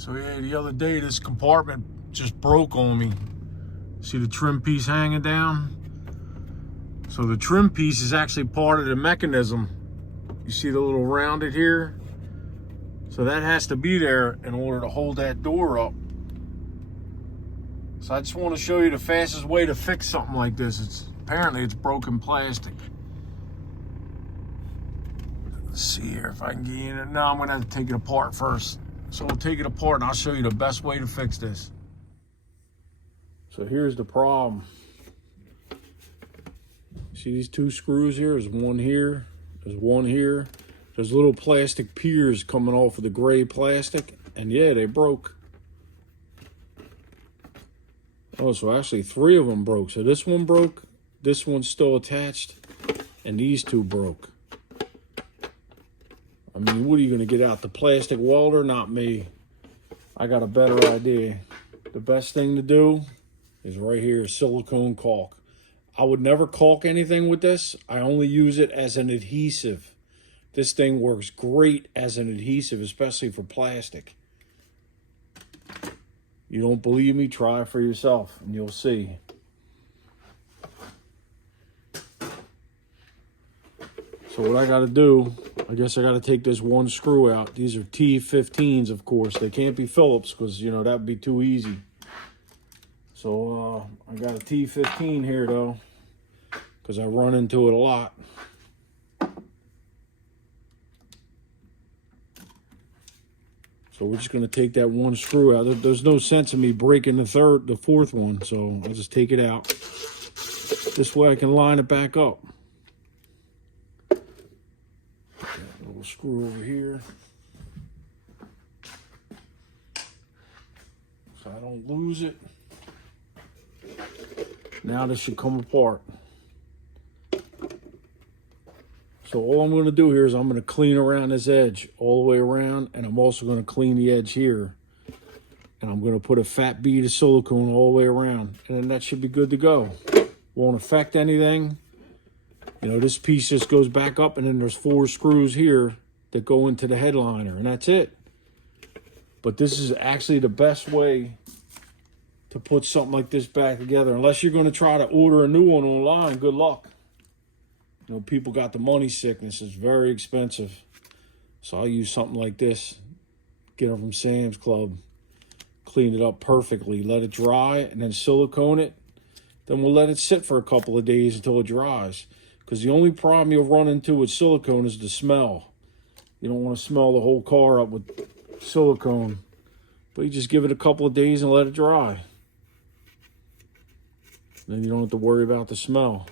So yeah, the other day this compartment just broke on me. See the trim piece hanging down? So the trim piece is actually part of the mechanism. You see the little rounded here? So that has to be there in order to hold that door up. So I just want to show you the fastest way to fix something like this. Apparently it's broken plastic. Let's see here if I can get in it. No, I'm gonna have to take it apart first. So we'll take it apart and I'll show you the best way to fix this. So here's the problem. See these two screws here? There's one here, there's one here. There's little plastic piers coming off of the gray plastic, and yeah, they broke. Oh, so actually 3 of them broke. So this one broke, this one's still attached, and these 2 broke. I mean, what are you gonna get out? The plastic welder? Not me. I got a better idea. The best thing to do is right here, silicone caulk. I would never caulk anything with this. I only use it as an adhesive. This thing works great as an adhesive, especially for plastic. You don't believe me? Try it for yourself and you'll see. So what I got to do, I guess I got to take this one screw out. These are T15s, of course. They can't be Phillips because, you know, that would be too easy. So I got a T15 here, though, because I run into it a lot. So we're just going to take that one screw out. There's no sense in me breaking the 4th one, so I'll just take it out. This way I can line it back up. Little screw over here, so I don't lose it. Now this should come apart. So all I'm going to do here is I'm going to clean around this edge all the way around, and I'm also going to clean the edge here. And I'm going to put a fat bead of silicone all the way around, and then that should be good to go. Won't affect anything. You know, this piece just goes back up, and then there's 4 screws here that go into the headliner, and that's it. But this is actually the best way to put something like this back together. Unless you're going to try to order a new one online, good luck. You know, people got the money sickness. It's very expensive. So I'll use something like this. Get them from Sam's Club. Clean it up perfectly. Let it dry and then silicone it. Then we'll let it sit for a couple of days until it dries. Because the only problem you'll run into with silicone is the smell. You don't want to smell the whole car up with silicone. But you just give it a couple of days and let it dry. Then you don't have to worry about the smell.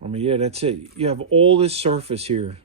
I mean, yeah, that's it. You have all this surface here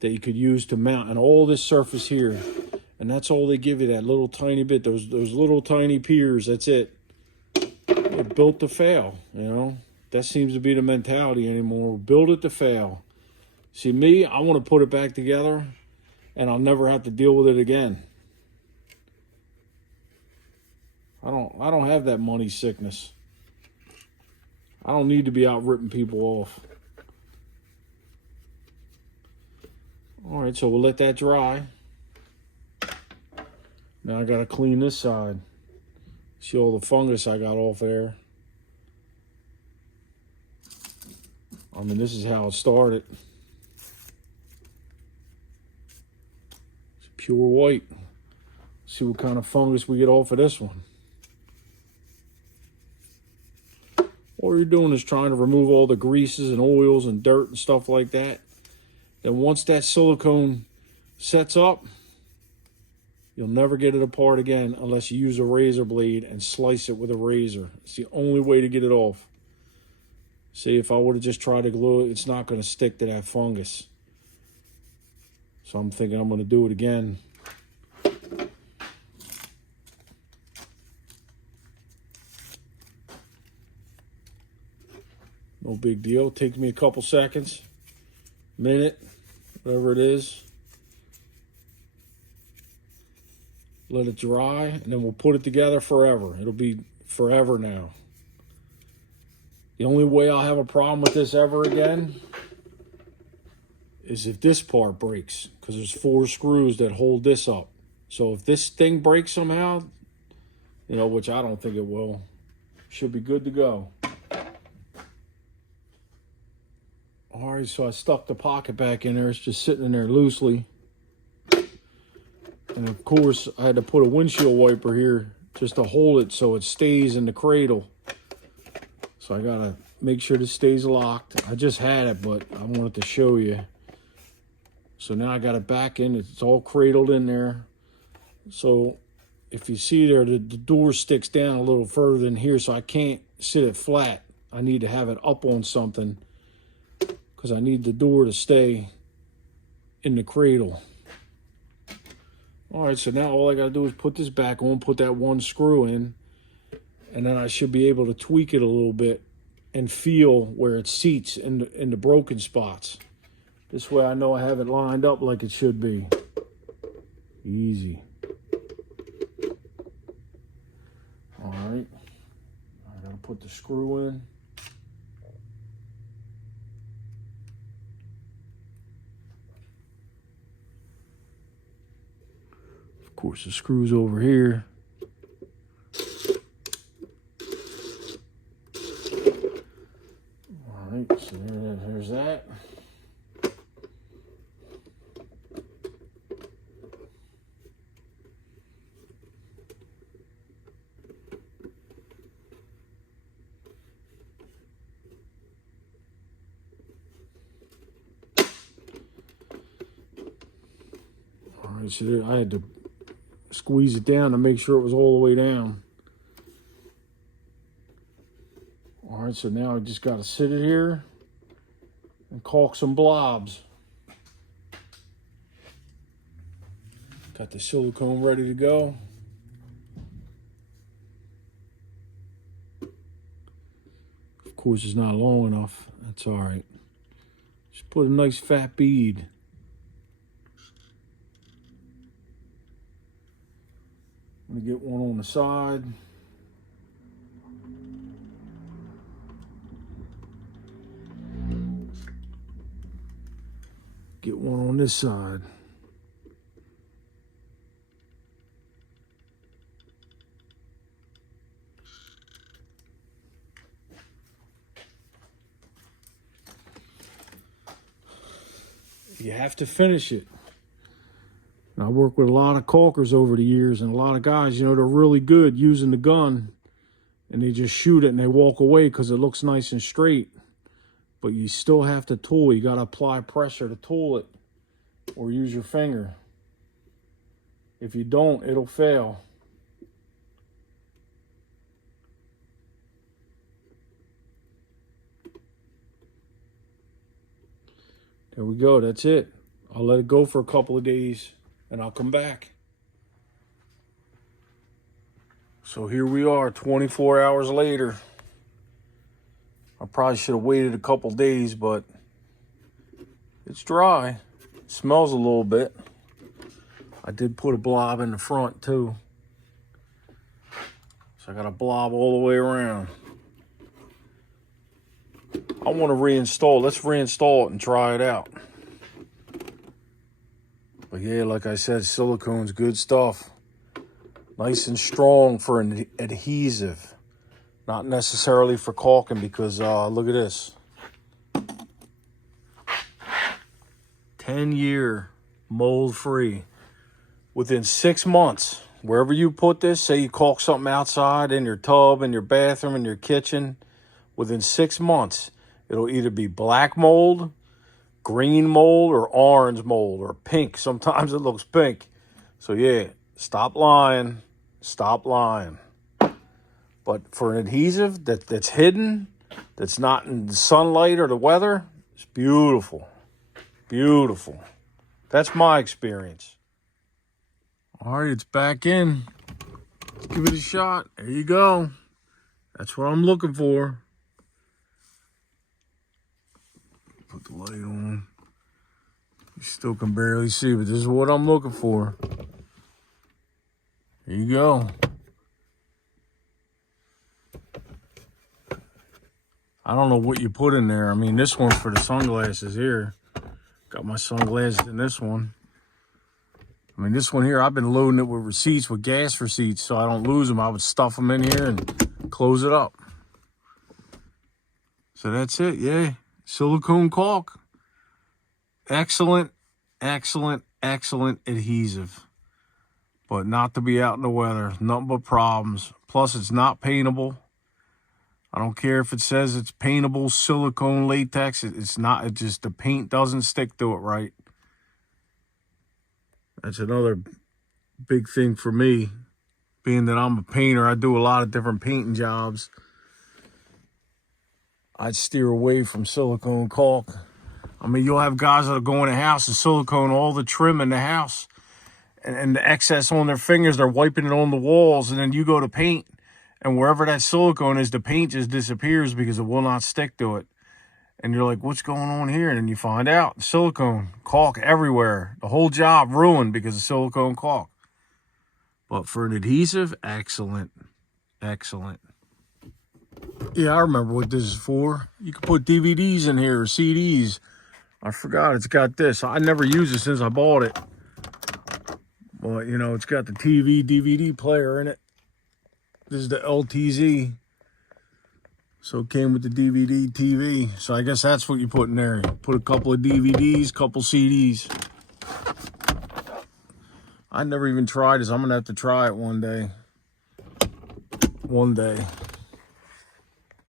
that you could use to mount, and all this surface here. And that's all they give you, that little tiny bit, those little tiny piers, that's it. They're built to fail, you know. That seems to be the mentality anymore. Build it to fail. See, me, I want to put it back together, and I'll never have to deal with it again. I don't have that money sickness. I don't need to be out ripping people off. All right, so we'll let that dry. Now I got to clean this side. See all the fungus I got off there. I mean, this is how it started. It's pure white. See what kind of fungus we get off of this one. All you're doing is trying to remove all the greases and oils and dirt and stuff like that. Then once that silicone sets up, you'll never get it apart again unless you use a razor blade and slice it with a razor. It's the only way to get it off. See, if I would have just tried to glue it, it's not going to stick to that fungus. So I'm thinking I'm going to do it again. No big deal. It takes me a couple seconds, minute, whatever it is. Let it dry, and then we'll put it together forever. It'll be forever now. The only way I'll have a problem with this ever again is if this part breaks, because there's 4 screws that hold this up. So if this thing breaks somehow, you know, which I don't think it will, should be good to go. All right, so I stuck the pocket back in there. It's just sitting in there loosely. And of course, I had to put a windshield wiper here just to hold it so it stays in the cradle. So I gotta make sure this stays locked. I just had it, but I wanted to show you. So now I got it back in. It's all cradled in there. So if you see there, the door sticks down a little further than here, so I can't sit it flat. I need to have it up on something because I need the door to stay in the cradle. All right, so now all I gotta do is put this back on, put that 1 screw in, and then I should be able to tweak it a little bit and feel where it seats in the broken spots. This way I know I have it lined up like it should be. Easy. All right, I gotta put the screw in. Of course, the screw's over here. All right, so there's that. All right, so there, I had to squeeze it down to make sure it was all the way down. All right, so now I just got to sit it here and caulk some blobs. Got the silicone ready to go. Of course, it's not long enough. That's all right. Just put a nice fat bead. I'm gonna get one on the side. Get one on this side. You have to finish it. I work with a lot of caulkers over the years, and a lot of guys, you know, they're really good using the gun, and they just shoot it and they walk away because it looks nice and straight. But you still have to tool. You got to apply pressure to tool it, or use your finger. If you don't, it'll fail. There we go. That's it. I'll let it go for a couple of days and I'll come back. So here we are 24 hours later. I probably should have waited a couple days, but it's dry. It smells a little bit. I did put a blob in the front too. So I got a blob all the way around. I want to reinstall. Let's reinstall it and try it out. But yeah, like I said, silicone's good stuff. Nice and strong for an adhesive. Not necessarily for caulking because look at this. 10-year mold free. Within 6 months, wherever you put this, say you caulk something outside in your tub, in your bathroom, in your kitchen, within 6 months, it'll either be black mold, green mold, or orange mold, or pink. Sometimes it looks pink. So yeah, stop lying. Stop lying. But for an adhesive that's hidden, that's not in the sunlight or the weather, it's beautiful. Beautiful. That's my experience. All right, it's back in. Let's give it a shot. There you go. That's what I'm looking for. Put the light on. You still can barely see, but this is what I'm looking for. There you go. I don't know what you put in there. I mean, this one's for the sunglasses here. Got my sunglasses in this one. I mean, this one here, I've been loading it with receipts, with gas receipts, so I don't lose them. I would stuff them in here and close it up. So that's it, yeah. Silicone caulk. Excellent, excellent, excellent adhesive. But not to be out in the weather. Nothing but problems. Plus, it's not paintable. I don't care if it says it's paintable silicone latex. It's not. It just, the paint doesn't stick to it right. That's another big thing for me. Being that I'm a painter, I do a lot of different painting jobs. I'd steer away from silicone caulk. I mean, you'll have guys that'll go in a house and silicone all the trim in the house. And the excess on their fingers, they're wiping it on the walls. And then you go to paint. And wherever that silicone is, the paint just disappears because it will not stick to it. And you're like, what's going on here? And then you find out, silicone, caulk everywhere. The whole job ruined because of silicone caulk. But for an adhesive, excellent. Excellent. Yeah, I remember what this is for. You can put DVDs in here or CDs. I forgot it's got this. I never used it since I bought it. But, you know, it's got the TV, DVD player in it. This is the LTZ. So it came with the DVD, TV. So I guess that's what you put in there. You put a couple of DVDs, couple CDs. I never even tried this. I'm going to have to try it one day. One day.